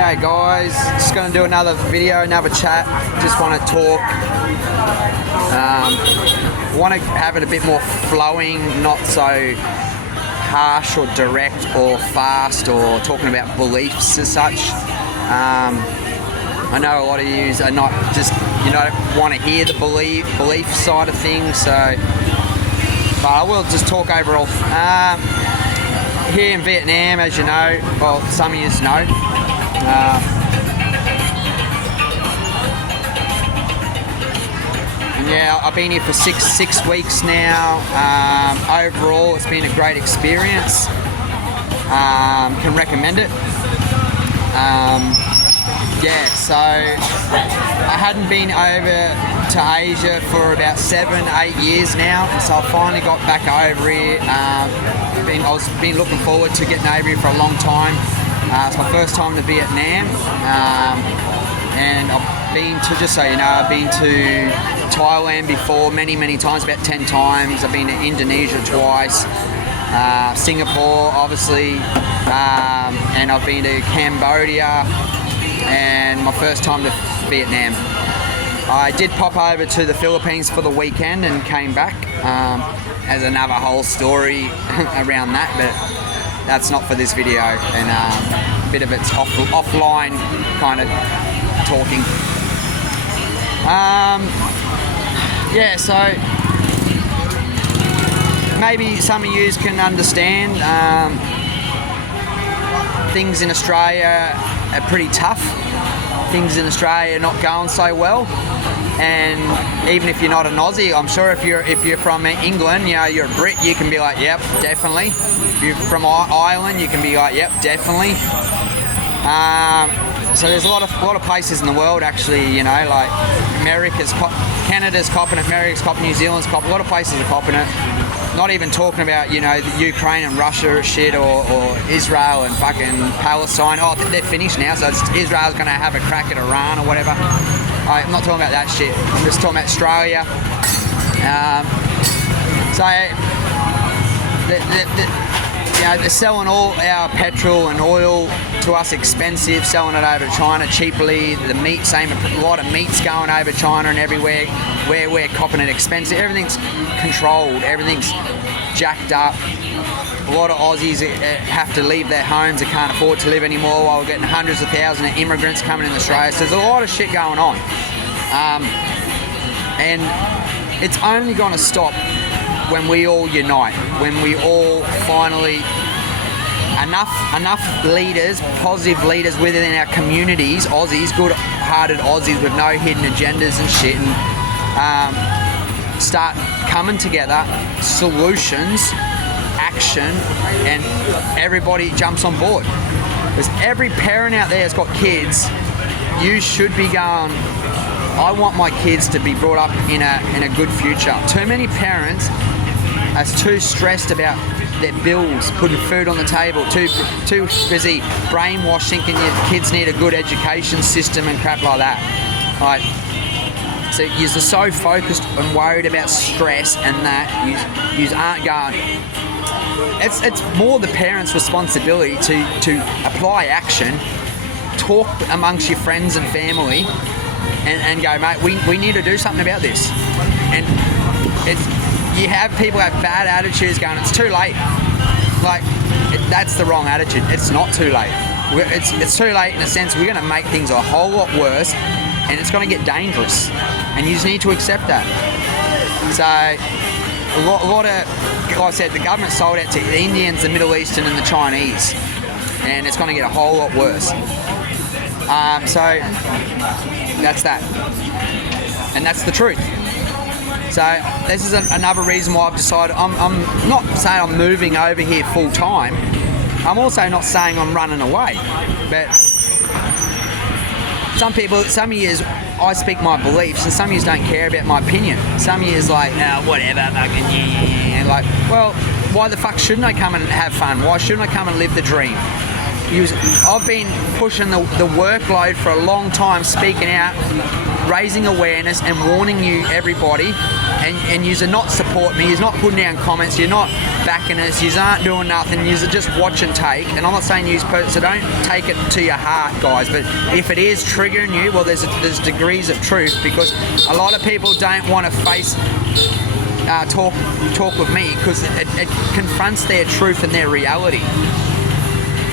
Hey guys, just going to do another video, another chat. Just want to talk. Want to have it a bit more flowing, not so harsh or direct or fast or talking about beliefs as such. I know a lot of you are not just, want to hear the belief side of things, so, but I will just talk overall. Here in Vietnam, as you know, well, some of you know, yeah, I've been here for six weeks now. Overall, it's been a great experience. Can recommend it. Yeah, so I hadn't been over to Asia for about 7-8 years now, so I finally got back over here. I've been looking forward to getting over here for a long time. It's my first time to Vietnam, and I've been to, just so you know, I've been to Thailand before many times, about 10 times. I've been to Indonesia twice, Singapore obviously, and I've been to Cambodia, and my first time to Vietnam. I did pop over to the Philippines for the weekend and came back, as another whole story around that, but that's not for this video, and a bit of it's offline kind of talking. Yeah, so maybe some of you can understand things in Australia are pretty tough. Things in Australia are not going so well, and even if you're not an Aussie, I'm sure if you're from England, you're a Brit, you can be like, yep, definitely. If you're from Ireland, you can be like, yep, definitely. So there's a lot of places in the world actually, like Canada's copping it, America's copping, New Zealand's copping, a lot of places are copping it. Not even talking about, the Ukraine and Russia shit, or Israel and fucking Palestine. Oh, they're finished now, so Israel's going to have a crack at Iran or whatever. I'm not talking about that shit. I'm just talking about Australia. They're selling all our petrol and oil to us expensive, selling it over to China cheaply. The meat, a lot of meat's going over China and everywhere. We're copping it expensive. Everything's controlled. Everything's jacked up. A lot of Aussies have to leave their homes. They can't afford to live anymore, while we're getting hundreds of thousands of immigrants coming in Australia. So there's a lot of shit going on. And it's only going to stop when we all unite, when we all finally, enough leaders, positive leaders within our communities, Aussies, good-hearted Aussies with no hidden agendas and shit, and start coming together, solutions, action, and everybody jumps on board. Because every parent out there has got kids, you should be going, I want my kids to be brought up in a good future. Too many parents are too stressed about their bills, putting food on the table, too busy brainwashed, thinking your kids need a good education system and crap like that. So you're so focused and worried about stress and that you aren't going. It's more the parents' responsibility to apply action, talk amongst your friends and family, and go, mate, we need to do something about this. And you have people have bad attitudes going, it's too late. That's the wrong attitude. It's not too late. It's too late in a sense. We're going to make things a whole lot worse, and it's going to get dangerous. And you just need to accept that. So, a lot of, like I said, the government sold out to the Indians, the Middle Eastern, and the Chinese, and it's going to get a whole lot worse. So, that's that. And that's the truth. So this is another reason why I've decided, I'm not saying I'm moving over here full time. I'm also not saying I'm running away. But some of you, I speak my beliefs, and some of you don't care about my opinion. Some of you is like, no, whatever, fucking yeah. Like, well, why the fuck shouldn't I come and have fun? Why shouldn't I come and live the dream? I've been pushing the workload for a long time, speaking out, raising awareness and warning you, everybody, and you're not support me, you're not putting down comments, you're not backing us, you aren't doing nothing, you're just watch and take. And I'm not saying you, so don't take it to your heart, guys, but if it is triggering you, well, there's degrees of truth, because a lot of people don't want to face talk with me, because it confronts their truth and their reality.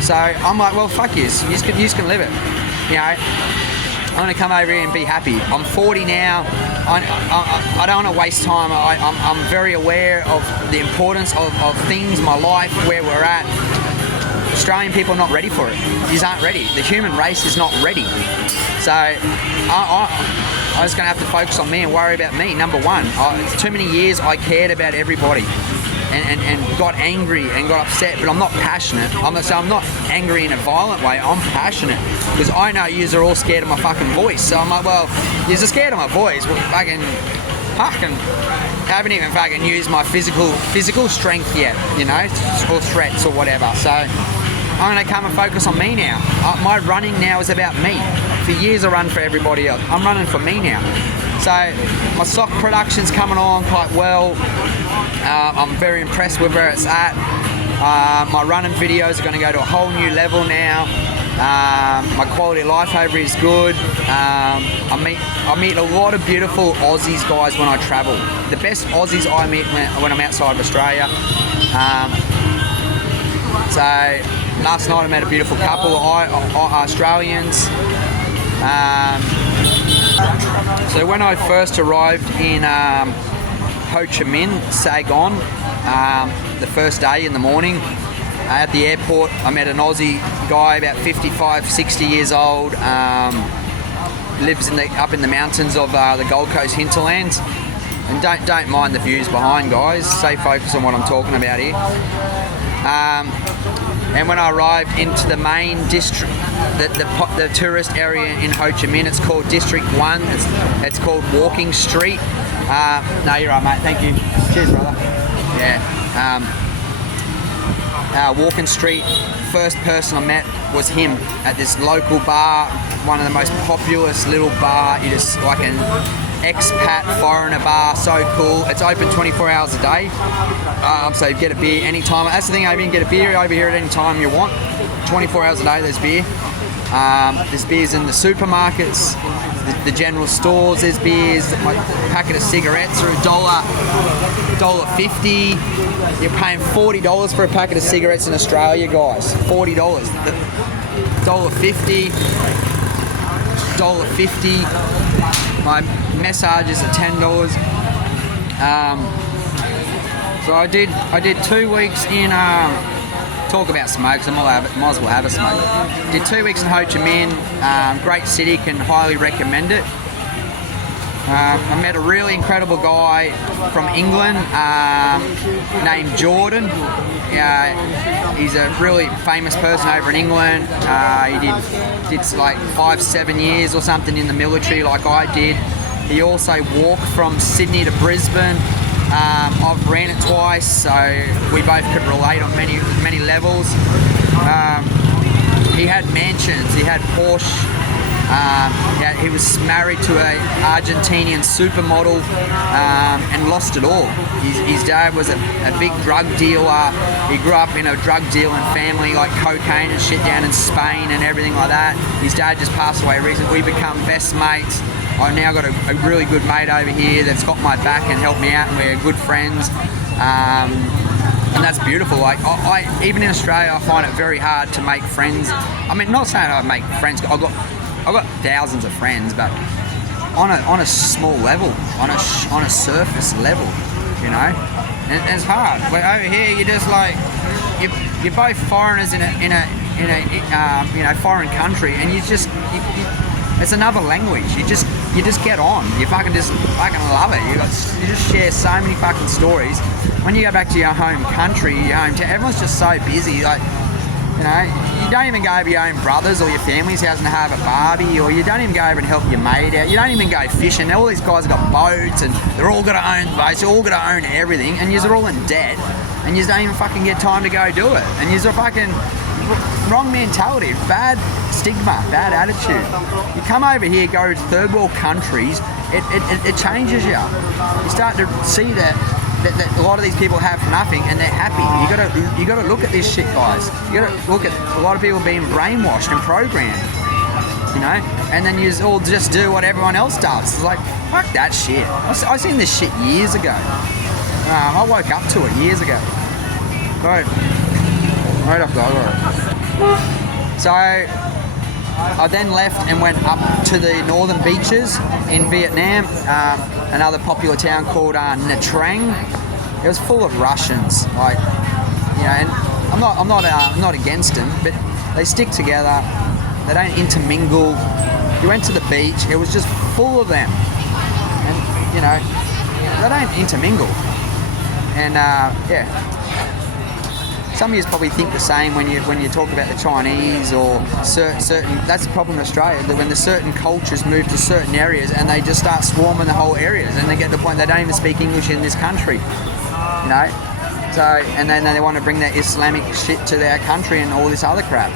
So I'm like, well, fuck you can live it, you know. I'm going to come over here and be happy. I'm 40 now. I don't want to waste time. I'm very aware of the importance of things, my life, where we're at. Australian people are not ready for it. You aren't ready. The human race is not ready. So I was going to have to focus on me and worry about me, number one. It's too many years I cared about everybody and got angry and got upset, but I'm not passionate. I'm not angry in a violent way. I'm passionate because I know yous are all scared of my fucking voice. So I'm like, well, yous are scared of my voice. Well, fucking haven't even fucking used my physical strength yet, you know, or threats or whatever. So I'm going to come and focus on me now. My running now is about me. For years I run for everybody else. I'm running for me now. So my sock production's coming on quite well. I'm very impressed with where it's at. My running videos are going to go to a whole new level now. My quality of life over is good. I meet a lot of beautiful Aussies guys when I travel. The best Aussies I meet when I'm outside of Australia. So last night I met a beautiful couple of Australians. So when I first arrived in Ho Chi Minh, Saigon, the first day in the morning, at the airport, I met an Aussie guy about 55, 60 years old, lives up in the mountains of the Gold Coast hinterlands. And don't mind the views behind, guys. Stay focused on what I'm talking about here. And when I arrived into the main district, the tourist area in Ho Chi Minh, it's called District 1. It's called Walking Street. No, you're right, mate. Thank you. Cheers, brother. Yeah. Walking Street, first person I met was him at this local bar, one of the most populous little bar. You just like an expat foreigner bar, so cool. It's open 24 hours a day, so you get a beer anytime. That's the thing, I mean, get a beer over here at any time you want. 24 hours a day there's beer. There's beers in the supermarkets, the general stores, there's beers. A packet of cigarettes are $1.50. You're paying $40 for a packet of cigarettes in Australia, guys. $40. $1.50. $1.50. My massages are $10. So I did 2 weeks in talk about smokes. I might as well have a smoke. Did 2 weeks in Ho Chi Minh. Great city, can highly recommend it. I met a really incredible guy from England named Jordan. He's a really famous person over in England. He did like 5-7 years or something in the military like I did. He also walked from Sydney to Brisbane. I've ran it twice, so we both could relate on many levels. He had mansions, he had Porsche. He was married to an Argentinian supermodel and lost it all. His dad was a big drug dealer. He grew up in a drug dealing family, like cocaine and shit down in Spain and everything like that. His dad just passed away recently. We become best mates. I've now got a really good mate over here that's got my back and helped me out, and we're good friends. And that's beautiful. Like I even in Australia, I find it very hard to make friends. I mean, not saying I make friends. I've got thousands of friends, but on a small level, on a surface level, you know. And it's hard. But over here, you're just like you're both foreigners in a foreign country, and it's another language. You just get on. You fucking love it. You just share so many fucking stories. When you go back to your home country, your hometown, everyone's just so busy. Like, you know, you don't even go over your own brother's or your family's house and have a barbie, or you don't even go over and help your mate out. You don't even go fishing. All these guys have got boats, and they're all got to own boats. They're all got to own everything, and you're all in debt, and you don't even fucking get time to go do it. And you're fucking wrong mentality, bad stigma, bad attitude. You come over here, go to third world countries, it changes you. You start to see that a lot of these people have nothing and they're happy. You gotta look at this shit, guys. You gotta look at a lot of people being brainwashed and programmed, you know. And then you all just do what everyone else does. It's like, fuck that shit. I seen this shit years ago. I woke up to it years ago. Right off the other. So I then left and went up to the northern beaches in Vietnam, another popular town called Nha Trang. It was full of Russians, like, you know, and I'm not against them, but they stick together. They don't intermingle. You went to the beach, it was just full of them, and you know, they don't intermingle. And yeah. Some of you probably think the same when you talk about the Chinese or certain. That's the problem in Australia, that when the certain cultures move to certain areas and they just start swarming the whole areas, and they get to the point they don't even speak English in this country, you know. So and then they want to bring that Islamic shit to their country and all this other crap.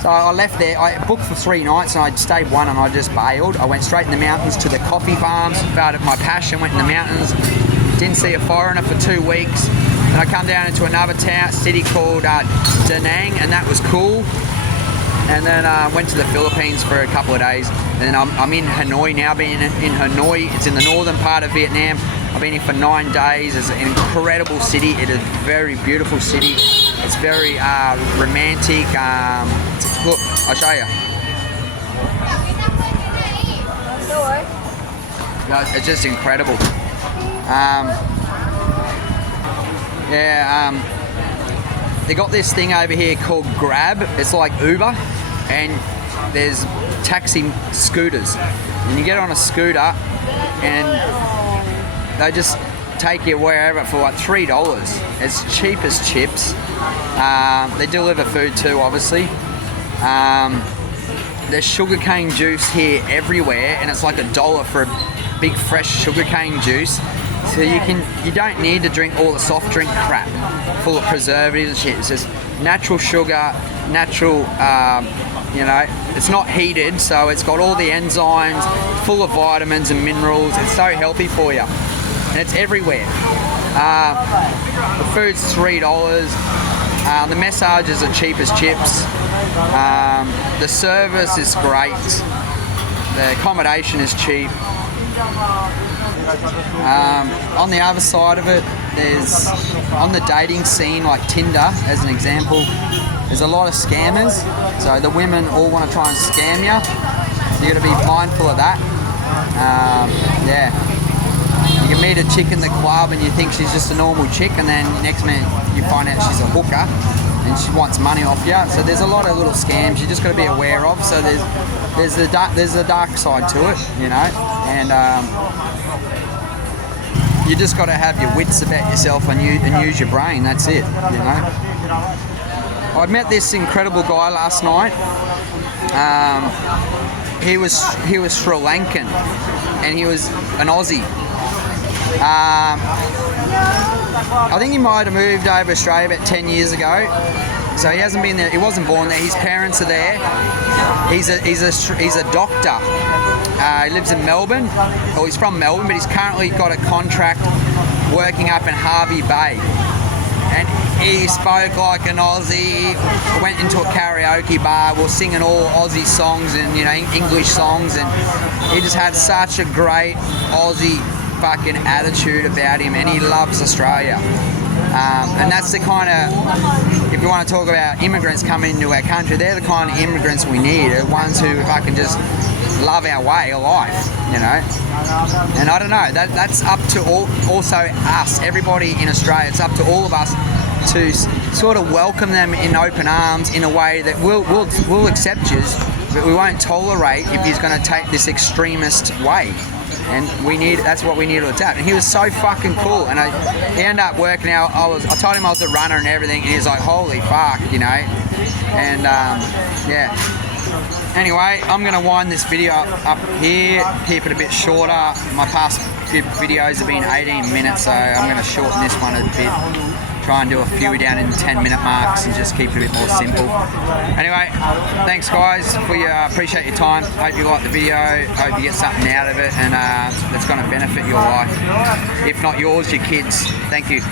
So I left there. I booked for 3 nights and I stayed one and I just bailed. I went straight in the mountains to the coffee farms. Found my passion. Went in the mountains. Didn't see a foreigner for 2 weeks. And I come down into another city called Da Nang, and that was cool. And then went to the Philippines for a couple of days. And I'm in Hanoi now. Being in Hanoi, it's in the northern part of Vietnam. I've been here for 9 days. It's an incredible city. It is a very beautiful city. It's very romantic. Look, I'll show you. It's just incredible. They got this thing over here called Grab. It's like Uber, and there's taxi scooters. And you get on a scooter, and they just take you wherever for like $3. It's cheap as chips. They deliver food too, obviously. There's sugarcane juice here everywhere, and it's like $1 for a big fresh sugarcane juice. So you don't need to drink all the soft drink crap full of preservatives and shit. It's just natural sugar, natural, you know, it's not heated, so it's got all the enzymes, full of vitamins and minerals. It's so healthy for you, and it's everywhere. The food's $3. The massages are cheap as chips. The service is great. The accommodation is cheap. On the other side of it, there's, on the dating scene, like Tinder as an example, there's a lot of scammers. So the women all want to try and scam you. So you got to be mindful of that. Yeah. You can meet a chick in the club and you think she's just a normal chick, and then next minute you find out she's a hooker and she wants money off you. So there's a lot of little scams you just got to be aware of. So there's the dark side to it, you know, and you just got to have your wits about yourself and use your brain. That's it, you know. I met this incredible guy last night. He was Sri Lankan, and he was an Aussie. I think he might have moved over to Australia about 10 years ago. So he hasn't been there. He wasn't born there. His parents are there. He's a doctor. He lives in Melbourne. Well, he's from Melbourne, but he's currently got a contract working up in Hervey Bay. And he spoke like an Aussie. Went into a karaoke bar. We were singing all Aussie songs and, you know, English songs, and he just had such a great Aussie fucking attitude about him, and he loves Australia. And that's the kind of, if you want to talk about immigrants coming into our country, they're the kind of immigrants we need, the ones who fucking just love our way of life, you know. And I don't know, that's up to also us, everybody in Australia. It's up to all of us to sort of welcome them in open arms in a way that we'll accept you, but we won't tolerate if he's going to take this extremist way. And that's what we need to adapt. And he was so fucking cool. And he ended up working out. I told him I was a runner and everything, and he's like, holy fuck, you know. And yeah. Anyway, I'm gonna wind this video up here, keep it a bit shorter. My past few videos have been 18 minutes, so I'm gonna shorten this one a bit. try and do a few down in 10-minute marks and just keep it a bit more simple. Anyway, thanks guys for your appreciate your time. Hope you like the video. Hope you get something out of it, and that's going to benefit your life. If not yours, your kids. Thank you.